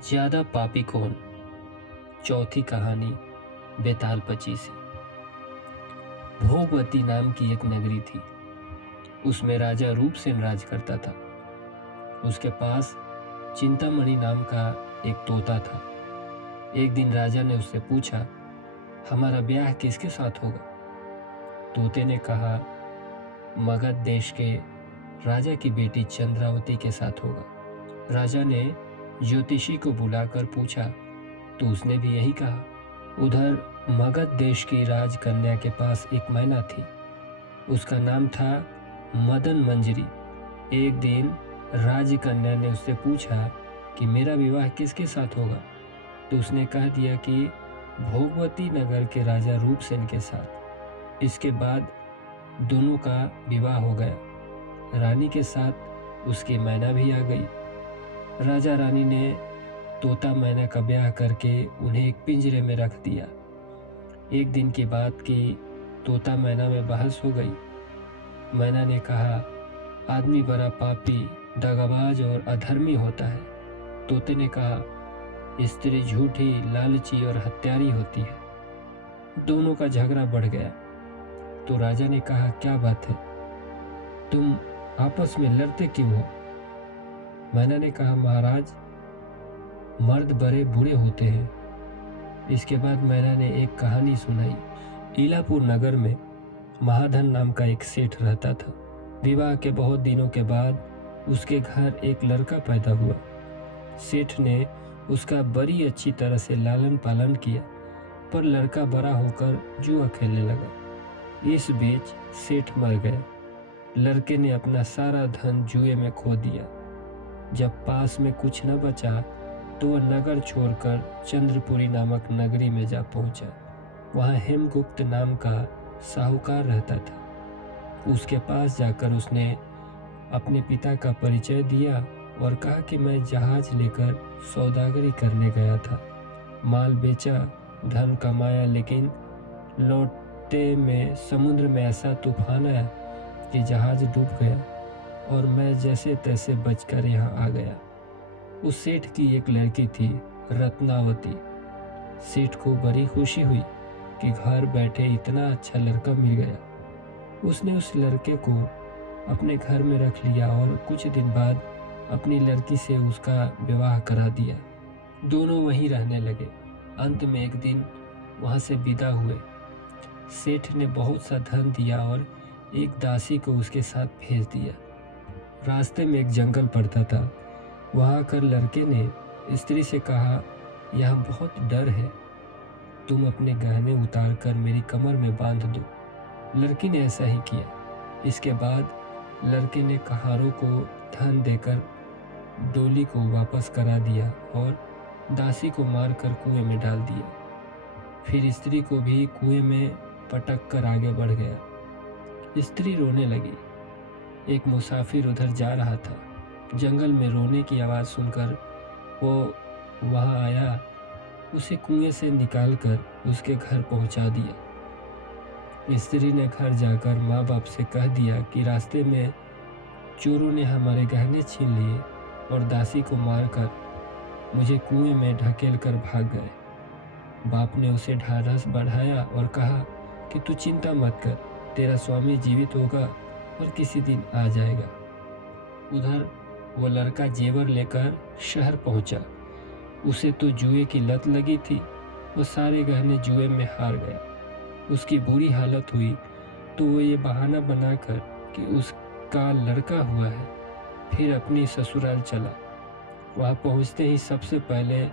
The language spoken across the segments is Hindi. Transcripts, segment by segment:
ज्यादा पापी कौन। चौथी कहानी बेताल पची से। भोगवती नाम की एक नगरी थी। उसमें राजा रूपसेन राज करता था। उसके पास चिंतामणि नाम का एक तोता था। एक दिन राजा ने उससे पूछा, हमारा ब्याह किसके साथ होगा। तोते ने कहा, मगध देश के राजा की बेटी चंद्रावती के साथ होगा। राजा ने ज्योतिषी को बुलाकर पूछा तो उसने भी यही कहा। उधर मगध देश की राजकन्या के पास एक मैना थी। उसका नाम था मदन मंजरी। एक दिन राजकन्या ने उससे पूछा कि मेरा विवाह किसके साथ होगा, तो उसने कह दिया कि भोगवती नगर के राजा रूपसेन के साथ। इसके बाद दोनों का विवाह हो गया। रानी के साथ उसकी मैना भी आ गई। राजा रानी ने तोता मैना का ब्याह करके उन्हें एक पिंजरे में रख दिया। एक दिन की बात की तोता मैना में बहस हो गई। मैना ने कहा, आदमी बड़ा पापी, दगाबाज और अधर्मी होता है। तोते ने कहा, स्त्री झूठी, लालची और हत्यारी होती है। दोनों का झगड़ा बढ़ गया। तो राजा ने कहा, क्या बात है, तुम आपस में लड़ते क्यों हो। मैना ने कहा, महाराज, मर्द बड़े बुरे होते हैं। इसके बाद मैना ने एक कहानी सुनाई। इलापुर नगर में महाधन नाम का एक सेठ रहता था। विवाह के बहुत दिनों के बाद उसके घर एक लड़का पैदा हुआ। सेठ ने उसका बड़ी अच्छी तरह से लालन पालन किया, पर लड़का बड़ा होकर जुआ खेलने लगा। इस बीच सेठ मर गया। लड़के ने अपना सारा धन जुए में खो दिया। जब पास में कुछ न बचा तो वह नगर छोड़कर चंद्रपुरी नामक नगरी में जा पहुंचा। वहां हेमगुप्त नाम का साहूकार रहता था। उसके पास जाकर उसने अपने पिता का परिचय दिया और कहा कि मैं जहाज लेकर सौदागरी करने गया था। माल बेचा, धन कमाया, लेकिन लौटते में समुद्र में ऐसा तूफान आया कि जहाज डूब गया और मैं जैसे तैसे बचकर यहाँ आ गया। उस सेठ की एक लड़की थी, रत्नावती। सेठ को बड़ी खुशी हुई कि घर बैठे इतना अच्छा लड़का मिल गया। उसने उस लड़के को अपने घर में रख लिया और कुछ दिन बाद अपनी लड़की से उसका विवाह करा दिया। दोनों वहीं रहने लगे। अंत में एक दिन वहां से विदा हुए। सेठ ने बहुत सा धन दिया और एक दासी को उसके साथ भेज दिया। रास्ते में एक जंगल पड़ता था। वहां आकर लड़के ने स्त्री से कहा, यहाँ बहुत डर है, तुम अपने गहने उतार कर मेरी कमर में बांध दो। लड़की ने ऐसा ही किया। इसके बाद लड़के ने कहारों को धन देकर डोली को वापस करा दिया और दासी को मारकर कुएं में डाल दिया। फिर स्त्री को भी कुएं में पटक कर आगे बढ़ गया। स्त्री रोने लगी। एक मुसाफिर उधर जा रहा था। जंगल में रोने की आवाज़ सुनकर वो वहां आया। उसे कुएं से निकालकर उसके घर पहुंचा दिया। स्त्री ने घर जाकर माँ बाप से कह दिया कि रास्ते में चोरों ने हमारे गहने छीन लिए और दासी को मारकर मुझे कुएं में ढकेल कर भाग गए। बाप ने उसे ढाढ़स बढ़ाया और कहा कि तू चिंता मत कर, तेरा स्वामी जीवित होगा और किसी दिन आ जाएगा। उधर वो लड़का जेवर लेकर शहर पहुंचा। उसे तो जुए की लत लगी थी। वो सारे गहने जुए में हार गया। उसकी बुरी हालत हुई तो वो ये बहाना बनाकर कि उसका लड़का हुआ है, फिर अपनी ससुराल चला। वहां पहुंचते ही सबसे पहले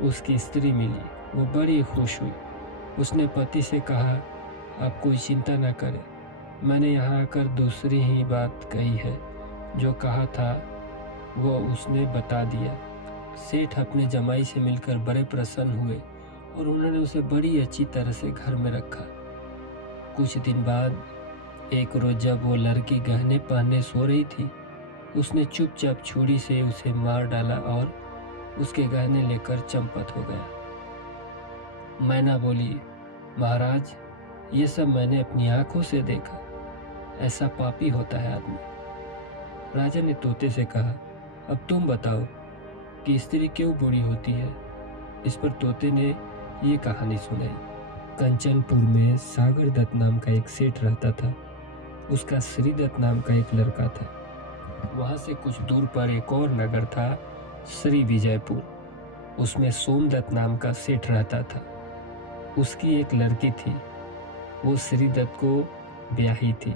उसकी स्त्री मिली। वो बड़ी खुश हुई। उसने पति से कहा, आप कोई चिंता न करें, मैंने यहाँ आकर दूसरी ही बात कही है। जो कहा था वो उसने बता दिया। सेठ अपने जमाई से मिलकर बड़े प्रसन्न हुए और उन्होंने उसे बड़ी अच्छी तरह से घर में रखा। कुछ दिन बाद एक रोज जब वो लड़की गहने पहने सो रही थी, उसने चुपचाप छुरी से उसे मार डाला और उसके गहने लेकर चंपत हो गया। मैना बोली, महाराज, ये सब मैंने अपनी आंखों से देखा। ऐसा पापी होता है आदमी। राजा ने तोते से कहा, अब तुम बताओ, कि स्त्री क्यों बुरी होती है। इस पर तोते ने ये कहानी सुनाई। कंचनपुर में सागर दत्त नाम का एक सेठ रहता था। उसका श्रीदत्त नाम का एक लड़का था। वहाँ से कुछ दूर पर एक और नगर था, श्री विजयपुर। उसमें सोमदत्त नाम का सेठ रहता था। उसकी एक लड़की थी। वो श्रीदत्त को ब्याही थी।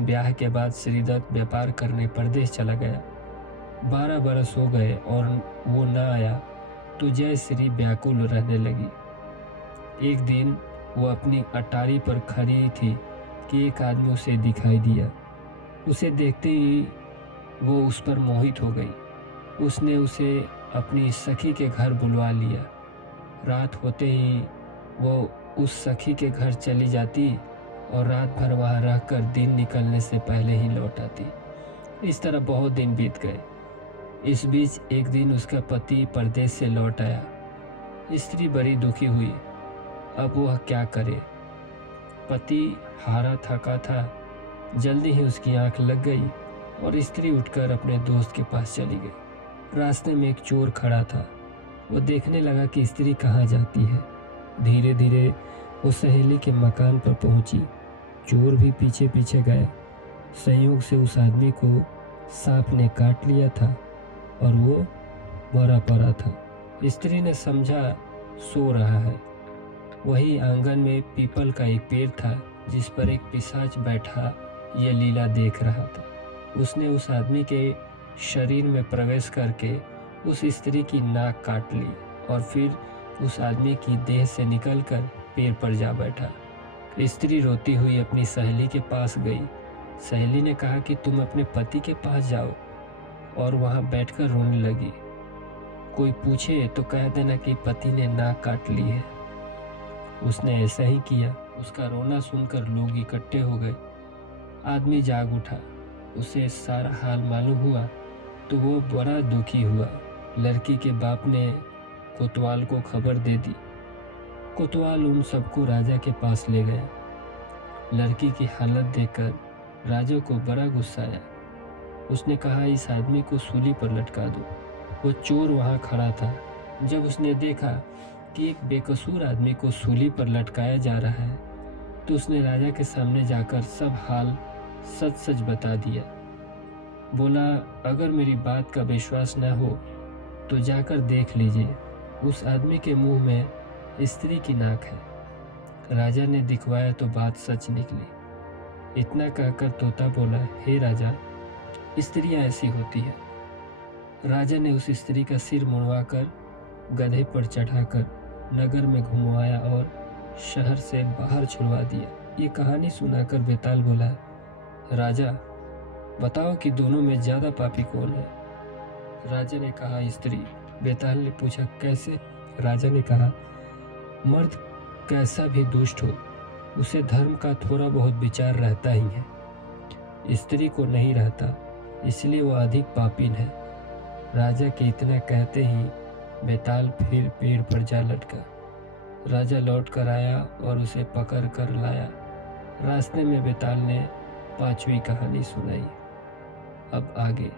ब्याह के बाद श्रीदत्त व्यापार करने परदेश चला गया। 12 बरस हो गए और वो न आया तो जयश्री व्याकुल रहने लगी। एक दिन वो अपनी अटारी पर खड़ी थी कि एक आदमी उसे दिखाई दिया। उसे देखते ही वो उस पर मोहित हो गई। उसने उसे अपनी सखी के घर बुलवा लिया। रात होते ही वो उस सखी के घर चली जाती और रात भर वहाँ रहकर दिन निकलने से पहले ही लौट आती। इस तरह बहुत दिन बीत गए। इस बीच एक दिन उसका पति परदेश से लौट आया। स्त्री बड़ी दुखी हुई। अब वह क्या करे। पति हारा थका था। जल्दी ही उसकी आंख लग गई और स्त्री उठकर अपने दोस्त के पास चली गई। रास्ते में एक चोर खड़ा था। वो देखने लगा कि स्त्री कहाँ जाती है। धीरे धीरे वो सहेली के मकान पर पहुंची। चोर भी पीछे पीछे गया। संयोग से उस आदमी को सांप ने काट लिया था और वो मरा पड़ा था। स्त्री ने समझा सो रहा है। वही आंगन में पीपल का एक पेड़ था जिस पर एक पिशाच बैठा ये लीला देख रहा था। उसने उस आदमी के शरीर में प्रवेश करके उस स्त्री की नाक काट ली और फिर उस आदमी की देह से निकलकर पेड़ पर जा बैठा। स्त्री रोती हुई अपनी सहेली के पास गई। सहेली ने कहा कि तुम अपने पति के पास जाओ और वहां बैठकर रोने लगी। कोई पूछे तो कह देना कि पति ने नाक काट ली है। उसने ऐसा ही किया। उसका रोना सुनकर लोग इकट्ठे हो गए। आदमी जाग उठा। उसे सारा हाल मालूम हुआ तो वो बड़ा दुखी हुआ। लड़की के बाप ने कोतवाल को खबर दे दी। कोतवाल उन सबको राजा के पास ले गया। लड़की की हालत देखकर राजा को बड़ा गुस्सा आया। उसने कहा इस आदमी को सूली पर लटका दो। वो चोर वहां खड़ा था। जब उसने देखा कि एक बेकसूर आदमी को सूली पर लटकाया जा रहा है तो उसने राजा के सामने जाकर सब हाल सच सच बता दिया। बोला अगर मेरी बात का विश्वास न हो तो जाकर देख लीजिए। उस आदमी के मुंह में स्त्री की नाक है। राजा ने दिखवाया तो बात सच निकली। इतना कहकर तोता बोला हे राजा, स्त्रियां ऐसी होती है। राजा ने उस स्त्री का सिर मुड़वाकर गधे पर चढ़ाकर नगर में घुमवाया और शहर से बाहर छुड़वा दिया। ये कहानी सुनाकर बेताल बोला राजा बताओ कि दोनों में ज्यादा पापी कौन है। राजा ने कहा स्त्री। बेताल ने पूछा कैसे। राजा ने कहा मर्द कैसा भी दुष्ट हो उसे धर्म का थोड़ा बहुत विचार रहता ही है। स्त्री को नहीं रहता, इसलिए वह अधिक पापीन है। राजा के इतना कहते ही बेताल फिर पेड़ पर जा लटका। राजा लौट कर आया और उसे पकड़ कर लाया। रास्ते में बेताल ने 5वीं कहानी सुनाई। अब आगे।